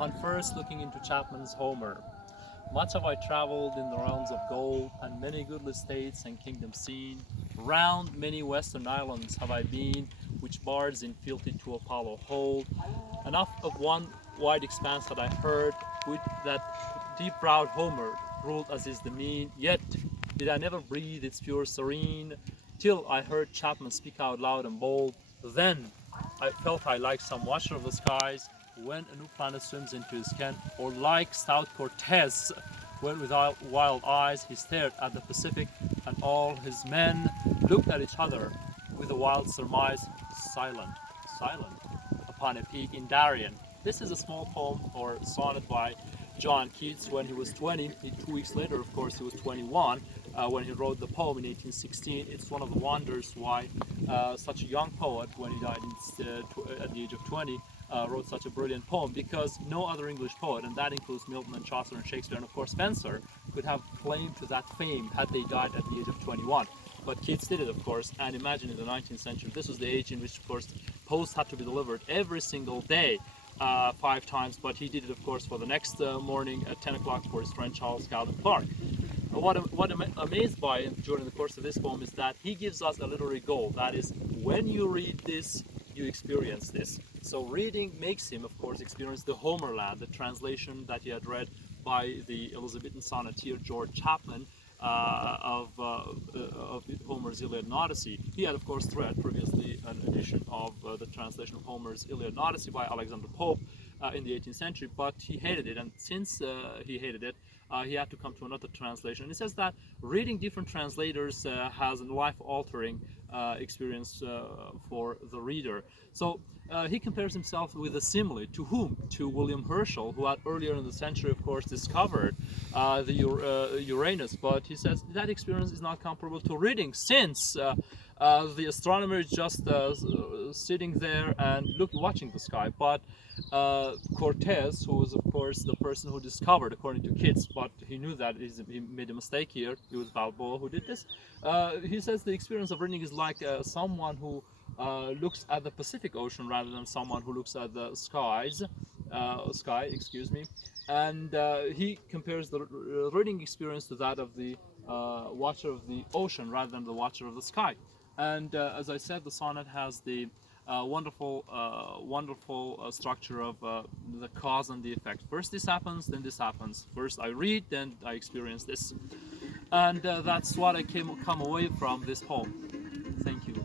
On first looking into Chapman's Homer, much have I travelled in the realms of gold, and many goodly states and kingdoms seen. Round many western islands have I been, which bards in fealty to Apollo hold. Enough of one wide expanse had I heard, with that deep-browed Homer ruled as is the mean. Yet did I never breathe its pure serene, till I heard Chapman speak out loud and bold. Then I felt I like some watcher of the skies, when a new planet swims into his ken, or like stout Cortez, when with wild eyes he stared at the Pacific, and all his men looked at each other with a wild surmise, silent, silent, upon a peak in Darien. This is a small poem or sonnet by John Keats when he was 20. 2 weeks later, of course, he was 21 when he wrote the poem in 1816. It's one of the wonders why such a young poet, when he died at the age of 20, wrote such a brilliant poem, because no other English poet, and that includes Milton and Chaucer and Shakespeare and of course Spenser, could have claimed to that fame had they died at the age of 21. But Keats did it, of course, and imagine in the 19th century, this was the age in which, of course, post had to be delivered every single day, 5 times, but he did it, of course, for the next morning at 10 o'clock for his friend Charles Calvin Clark. What I'm amazed by during the course of this poem is that he gives us a literary goal. That is, when you read this, you experience this. So reading makes him, of course, experience the Homerland, the translation that he had read by the Elizabethan sonneteer George Chapman of Homer's Iliad and Odyssey. He had, of course, read previously an edition of the translation of Homer's Iliad and Odyssey by Alexander Pope in the 18th century, but he hated it, and since he hated it, he had to come to another translation. And he says that reading different translators has a life-altering experience for the reader. So he compares himself with a simile. To whom? To William Herschel, who had earlier in the century, of course, discovered the Uranus. But he says that experience is not comparable to reading, since the astronomer is just sitting there and watching the sky. But Cortez, who was, of course, the person who discovered, according to Keats, but he knew that he made a mistake here. It was Balboa who did this. He says the experience of reading is like someone who looks at the Pacific Ocean rather than someone who looks at the sky, excuse me. And he compares the reading experience to that of the watcher of the ocean rather than the watcher of the sky. And as I said, the sonnet has the wonderful structure of the cause and the effect. First this happens, then this happens. First I read, then I experience this. And that's what I come away from this poem. Thank you.